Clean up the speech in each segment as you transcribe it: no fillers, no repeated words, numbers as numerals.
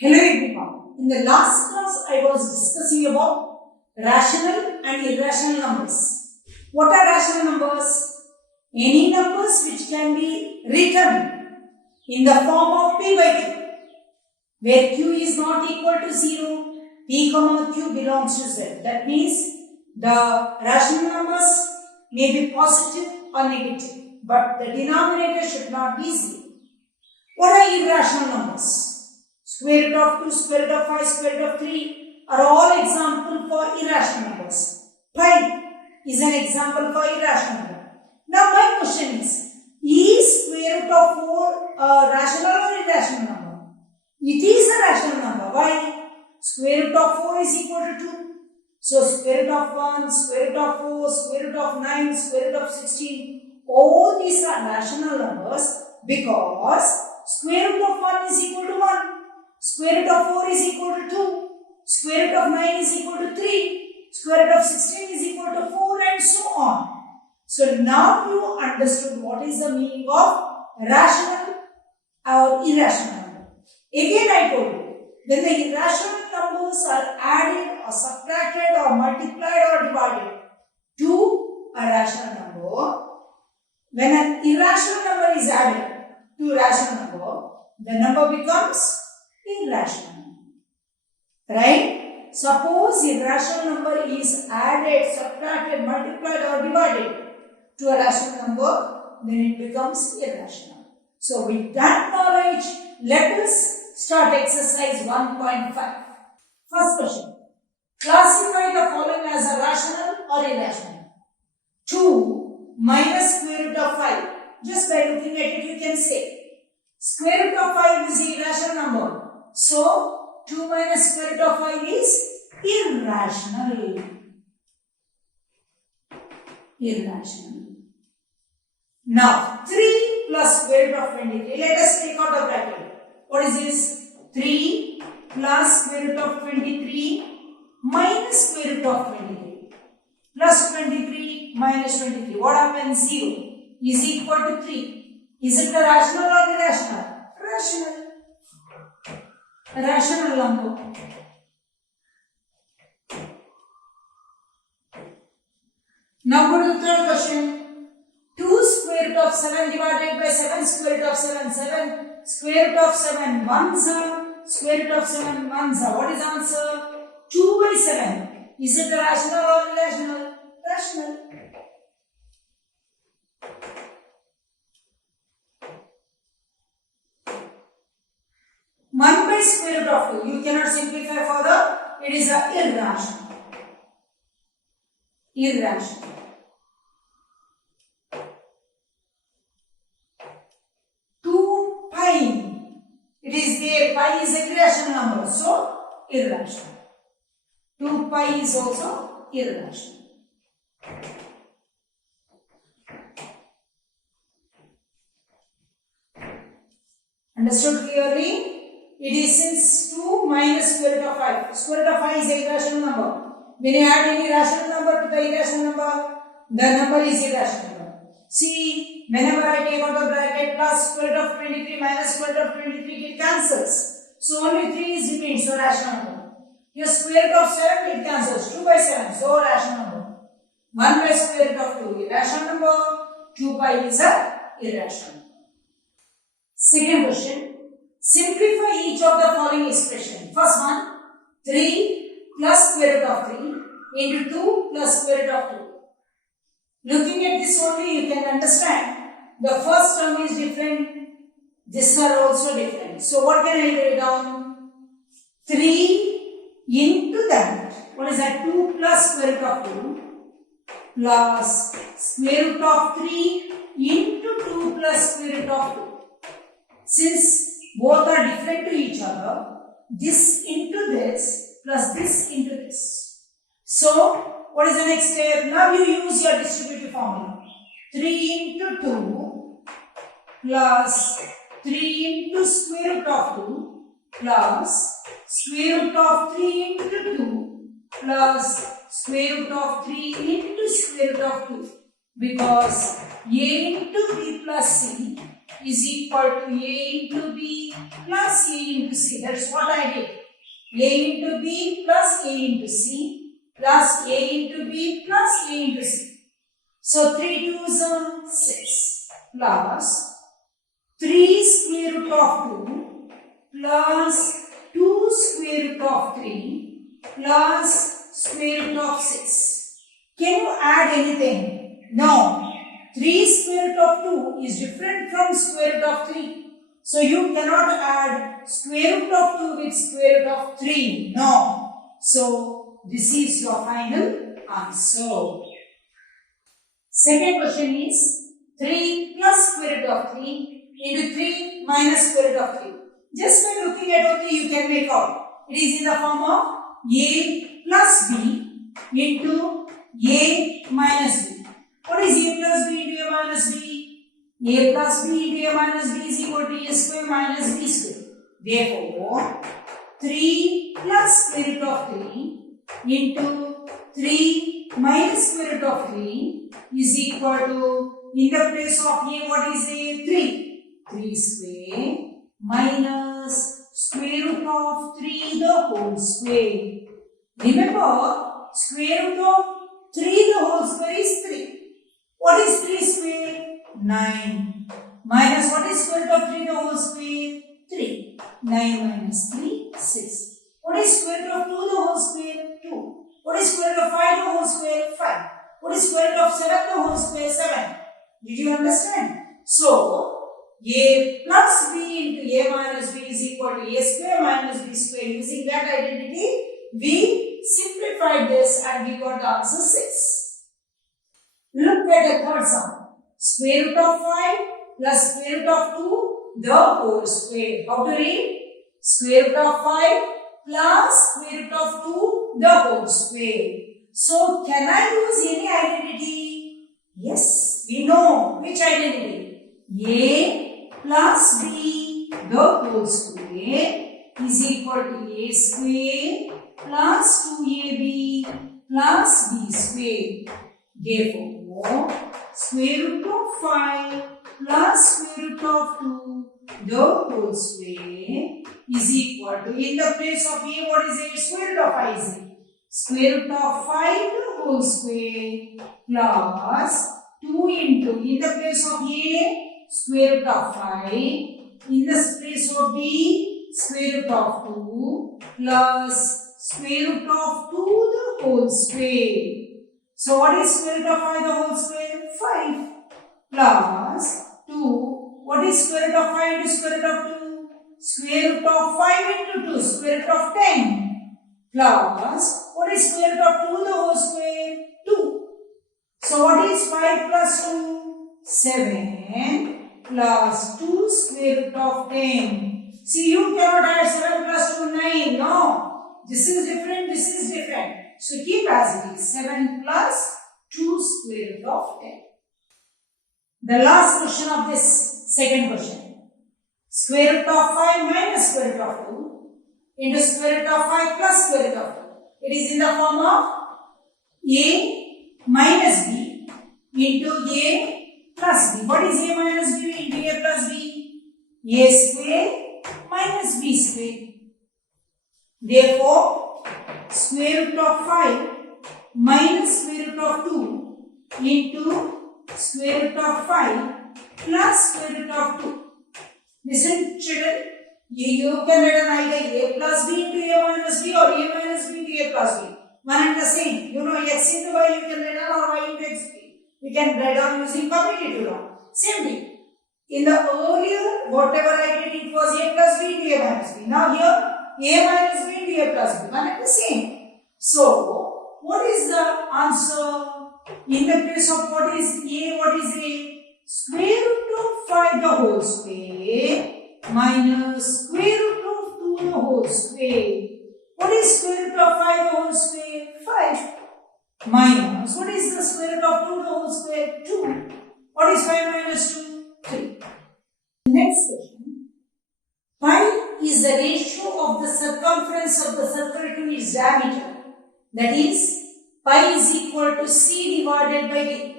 Hello everyone. In the last class, I was discussing about rational and irrational numbers. What are rational numbers? Any numbers which can be written in the form of p by q, where q is not equal to 0, p comma q belongs to z. That means the rational numbers may be positive or negative, but the denominator should not be 0. What are irrational numbers? Square root of 2, square root of 5, square root of 3 are all examples for irrational numbers. Pi is an example for irrational number. Now my question is square root of 4 a rational or irrational number? It is a rational number. Why? Square root of 4 is equal to 2. So square root of 1, square root of 4, square root of 9, square root of 16. All these are rational numbers because square root of 1 is equal to 1. Square root of 4 is equal to 2. Square root of 9 is equal to 3. Square root of 16 is equal to 4 and so on. So now you understood what is the meaning of rational or irrational number. Again I told you, when the irrational numbers are added or subtracted or multiplied or divided to a rational number, when an irrational number is added to a rational number, the number becomes irrational. Right? Suppose irrational number is added, subtracted, multiplied or divided to a rational number, then it becomes irrational. So with that knowledge, let us start exercise 1.5. First question. Classify the following as a rational or irrational. 2 minus square root of 5. Just by looking at it, you can say square root of 5 is an irrational number. So, 2 minus square root of 5 is irrational. Irrational. Now, 3 plus square root of 23. Let us take out the bracket. What is this? 3 plus square root of 23 minus square root of 23. Plus 23 minus 23. What happens? 0 is equal to 3. Is it a rational or irrational? Rational. Rational number. Now go to the third question. 2 square root of 7 divided by 7 square root of 7. 7 square root of 7 1 square root of 7 1. What is the answer? 2 by 7. Is it rational or irrational? Rational. By square root of 2. You cannot simplify further. It is a irrational. Irrational. 2 pi. It is there. Pi is a irrational number. So, irrational. 2 pi is also irrational. Understood clearly? It is since 2 minus square root of 5. Square root of 5 is a irrational number. When you add any rational number to the irrational number, the number is irrational. See, whenever I take out the bracket plus square root of 23 minus square root of 23, it cancels. So only 3 is remains, so rational number. Here square root of 7, it cancels. 2 by 7, so rational number. 1 by square root of 2, irrational number. 2 pi is a irrational number. Second question. Simplify each of the following expression. First one, 3 plus square root of 3 into 2 plus square root of 2. Looking at this only, you can understand the first term is different. These are also different. So what can I write down? 3 into that. What is that? 2 plus square root of 2 plus square root of 3 into 2 plus square root of 2. Since both are different to each other, this into this plus this into this. So, what is the next step? Now you use your distributive formula. 3 into 2 plus 3 into square root of 2 plus square root of 3 into 2 plus square root of 3 into square root of 2. Because A into B plus C is equal to A into B plus A into C. That's what I did. A into B plus A into C plus A into B plus A into C. So 3 2s are 6 plus 3 square root of 2 plus 2 square root of 3 plus square root of 6. Can you add anything? No. 3 square root of 2 is different from square root of 3. So you cannot add square root of 2 with square root of 3. No. So this is your final answer. Second question is 3 plus square root of 3 into 3 minus square root of 3. Just by looking at only you can make out. It is in the form of A plus B into A minus B. What is A plus B into A minus B? A plus B into A minus B is equal to A square minus B square. Therefore, 3 plus square root of 3 into 3 minus square root of 3 is equal to, in the place of A, what is A? 3. 3 square minus square root of 3 the whole square. Remember, square root of 3 the whole square is 3. What is 3 square? 9. Minus what is square root of 3 the whole square? 3. 9 minus 3, 6. What is square root of 2 the whole square? 2. What is square root of 5 the whole square? 5. What is square root of 7 the whole square? 7. Did you understand? So, A plus B into A minus B is equal to A square minus B square. Using that identity, we simplified this and we got the answer 6. Look at the third sum. Square root of 5 plus square root of 2 the whole square. How to read? Square root of 5 plus square root of 2 the whole square. So, can I use any identity? Yes, we know. Which identity? A plus B the whole square is equal to A square plus 2AB plus B square. Therefore, square root of 5 plus square root of 2 the whole square is equal to, in the place of A, what is A? Square root of 5 is A. Square root of 5 the whole square plus 2 into, in the place of A, square root of 5, in the place of B, square root of 2 plus square root of 2 the whole square. So what is square root of 5 the whole square? 5 plus 2. What is square root of 5 into square root of 2? Square root of 5 into 2, square root of 10 plus, what is square root of 2 the whole square? 2. So what is 5 plus 2? 7 plus 2 square root of 10. See, you cannot add 7 plus 2, 9. No. This is different, this is different. So keep as it is. 7 plus 2 square root of 10. The last question of this second question. Square root of 5 minus square root of 2 into square root of 5 plus square root of 2. It is in the form of A minus B into A plus B. What is A minus B into A plus B? A square minus B square. Therefore, square root of 5 minus square root of 2 into square root of 5 plus square root of 2. Listen, children, you can write an either A plus B into A minus B or A minus B into A plus B. One and the same. You know, X into Y you can write down, or Y into X. You can write down using commutative law. Same thing. In the earlier, whatever I did, it was A plus B into A minus B. Now here, A minus B into A plus B. One and the same. So, what is the answer? In the place of what is A, what is A? Square root of 5 the whole square minus square root of 2 the whole square. What is square root of 5 the whole square? 5. Minus, what is the square root of 2 the whole square? 2. What is 5 minus 2? 3. Next question. Pi is the ratio of the circumference of the circle to its diameter. That is, pi is equal to c divided by d.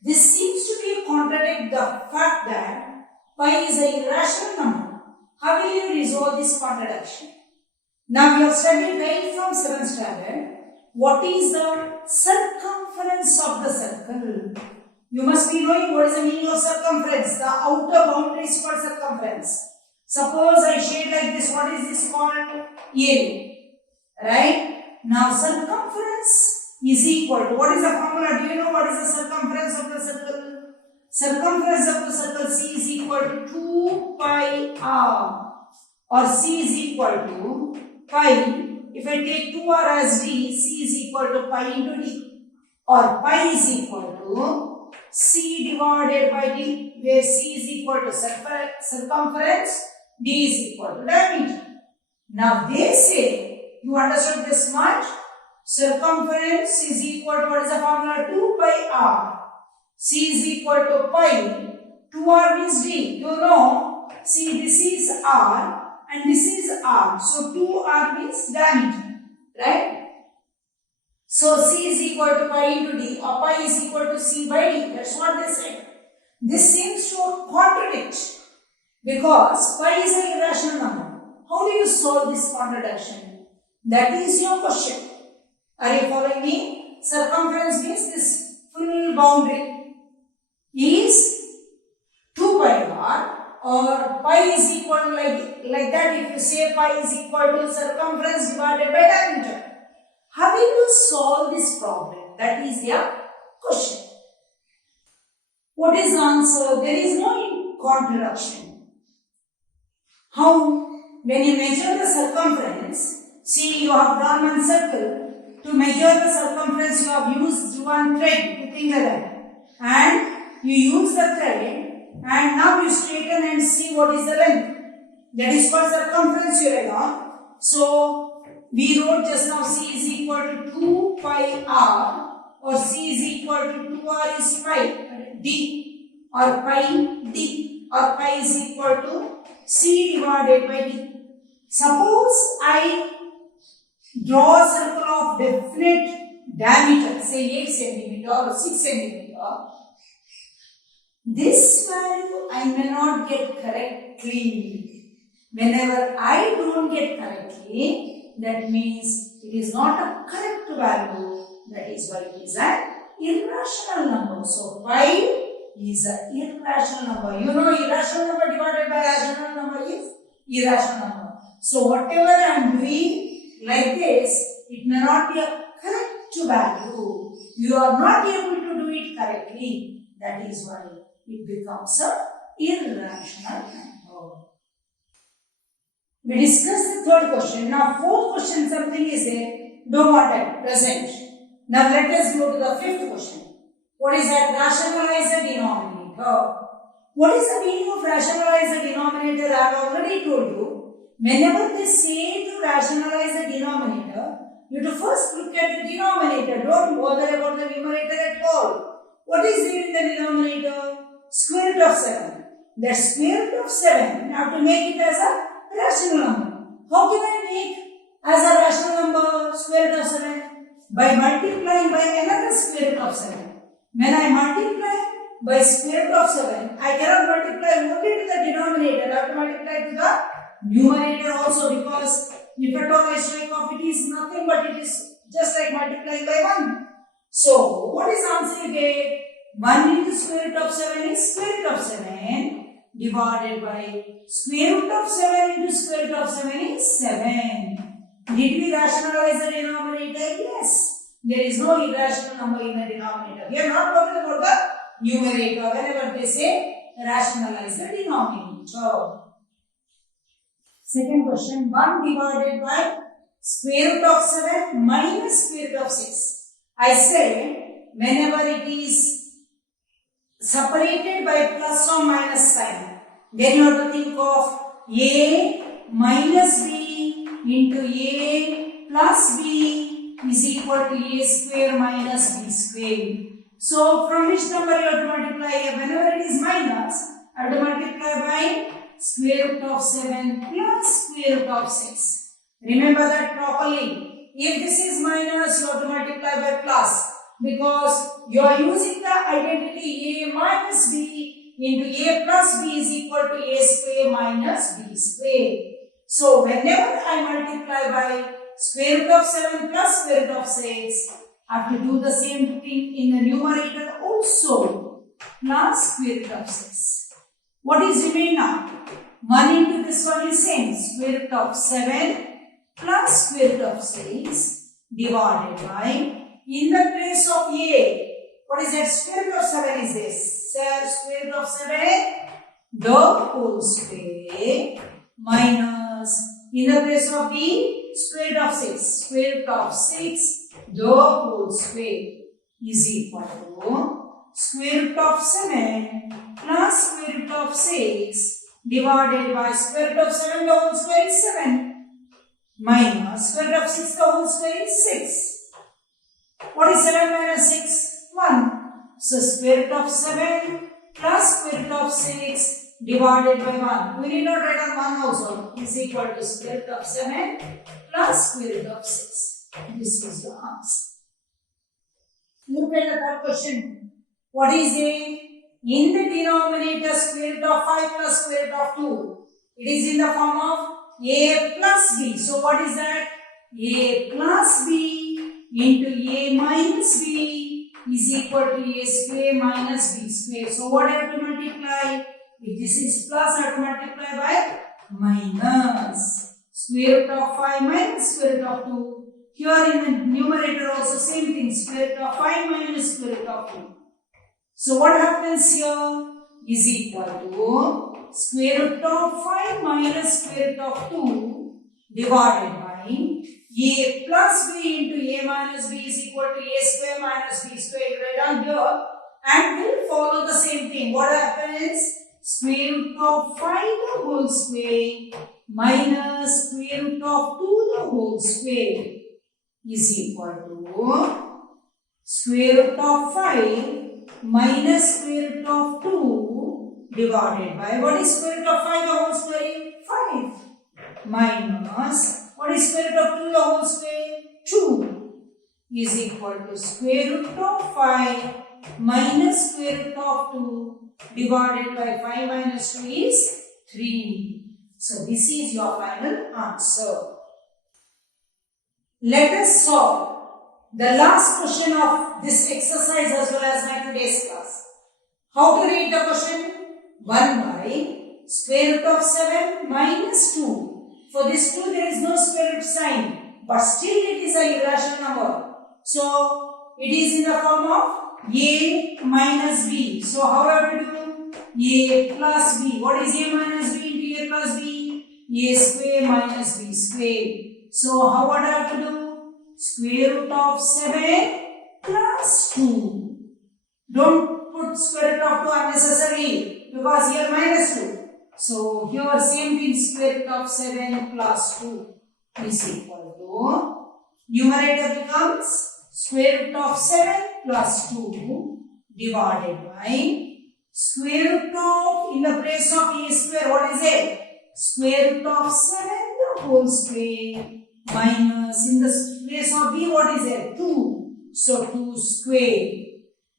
This seems to be contradict the fact that pi is an irrational number. How will you resolve this contradiction? Now you have studied right from 7th standard. What is the circumference of the circle? You must be knowing what is the meaning of circumference. The outer boundary is called circumference. Suppose I shade like this. What is this called? Area. Right? Now circumference is equal to, what is the formula? Do you know what is the circumference of the circle? Circumference of the circle C is equal to 2 pi r, or C is equal to pi. If I take 2r as d, C is equal to pi into d, or pi is equal to C divided by d, where C is equal to circumference, d is equal to diameter. Now they say, you understood this much? Circumference is equal to, what is the formula? 2 pi r. C is equal to pi. 2r means d. You know, see, this is r and this is r. So 2r means diameter. Right? So C is equal to pi into d, or pi is equal to C by d. That's what they said. This seems to contradict, because pi is an irrational number. How do you solve this contradiction? That is your question. Are you following me? Circumference means this full boundary is 2 pi r, or pi is equal to like that. If you say pi is equal to circumference divided by diameter. How will you solve this problem? That is their question. What is the answer? There is no contradiction. How? When you measure the circumference, see, you have drawn one circle. To measure the circumference, you have used one thread, you think like that. And you use the thread, and now you straighten and see what is the length. That is called circumference you read on. So, we wrote just now C is equal to 2 pi r, or C is equal to 2r is pi d, or pi d, or pi is equal to C divided by d. Suppose I draw a circle of definite diameter, say 8 centimeter or 6 centimeter. This value I may not get correctly. Whenever I don't get correctly, that means it is not a correct value. That is why it is an irrational number. So 5 is an irrational number. You know, irrational number divided by rational number is irrational number. So whatever I am doing like this, it may not be a correct value. You are not able to do it correctly. That is why it becomes an irrational number. We discussed the third question. Now fourth question, something is there. Don't want that, present. Now let us go to the fifth question. What is that? Rationalize the denominator. What is the meaning of rationalize the denominator? I have already told you. Whenever they say to rationalize the denominator, you have to first look at the denominator. Don't bother about the numerator at all. What is there in the denominator? Square root of 7. That square root of 7, now to make it as a rational number. How can I make as a rational number square root of 7? By multiplying by another square root of 7. When I multiply by square root of 7, I cannot multiply only to the denominator. I have to multiply to the numerator also, because if at all I strike off, it is nothing but it is just like multiplying by 1. So, what is answer you get? 1 into square root of 7 is square root of 7 divided by square root of 7 into square root of 7 is 7. Did we rationalize the denominator? Yes. There is no irrational number in the denominator. We are not talking about the numerator. Whenever they say rationalize the denominator. Second question, 1 divided by square root of 7 minus square root of 6. I said whenever it is separated by plus or minus sign, then you have to think of a minus b into a plus b is equal to a square minus b square. So from which number you have to multiply? Whenever it is minus, I have to multiply by square root of 7 plus square root of 6. Remember that properly. If this is minus, you have to multiply by plus, because you are using the identity a minus b into a plus b is equal to a square minus b square. So whenever I multiply by square root of 7 plus square root of 6, I have to do the same thing in the numerator also, plus square root of 6. What is remain now? 1 into this one is same, square root of 7 plus square root of 6 divided by, in the place of a, what is that? Square root of 7 is this. Square root of 7, the whole square, minus, in the place of b, square root of 6. Square root of 6, the whole square is equal to square root of 7 plus square root of 6 divided by square root of 7, the whole square is 7, minus square root of 6, the whole square is 6. What is 7 minus 6? 1. So square root of 7 plus square root of 6 divided by 1. We need not write on 1 also. Is equal to square root of 7 plus square root of 6. This is the answer. Look at the third question. What is a? In the denominator, square root of 5 plus square root of 2. It is in the form of a plus b. So what is that? A plus b into a minus b is equal to a square minus b square. So what I have to multiply? If this is plus, I have to multiply by minus square root of 5 minus square root of 2. Here in the numerator also same thing, square root of 5 minus square root of 2. So what happens here is equal to square root of 5 minus square root of 2 divided by a plus b into a minus b is equal to a square minus b square. You write down here and we'll follow the same thing. What happens? Square root of 5 the whole square minus square root of 2 the whole square is equal to square root of 5 minus square root of 2 divided by, what is square root of 5 the whole square? 5 minus, what is square root of 2 the whole square? 2 is equal to square root of 5 minus square root of 2 divided by 5 minus 2 is 3. So this is your final answer. Let us solve the last question of this exercise as well as my today's class. How to read the question? 1 by square root of 7 minus 2. For this 2 there is no square root sign, but still it is an irrational number. So it is in the form of a minus b. So how do I have to do? A plus b. What is a minus b into a plus b? A square minus b square. So how would I have to do? Square root of 7 plus 2. Don't put square root of 2 unnecessarily because here minus 2. So here same thing, square root of 7 plus 2 is equal to, numerator becomes square root of 7 plus 2 divided by square root of, in the place of a square, what is it? Square root of 7 the whole square minus, in the place of b, what is it? 2. So 2 square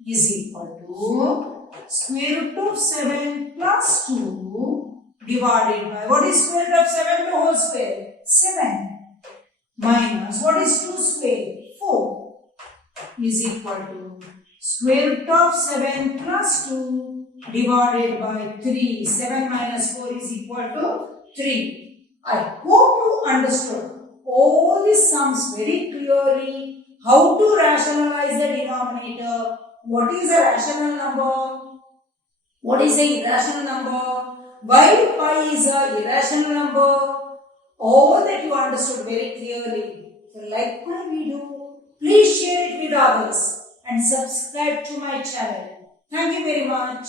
is equal to square root of 7 plus 2 divided by, what is square root of 7 the whole square? 7 minus, what is 2 square? 4 is equal to square root of 7 plus 2 divided by 3. 7 minus 4 is equal to 3. I hope you understood all these sums very clearly. How to rationalize the denominator? What is a rational number? What is a irrational number? Why pi is a irrational number? All that you understood very clearly. If you like my video, please share it with others and subscribe to my channel. Thank you very much.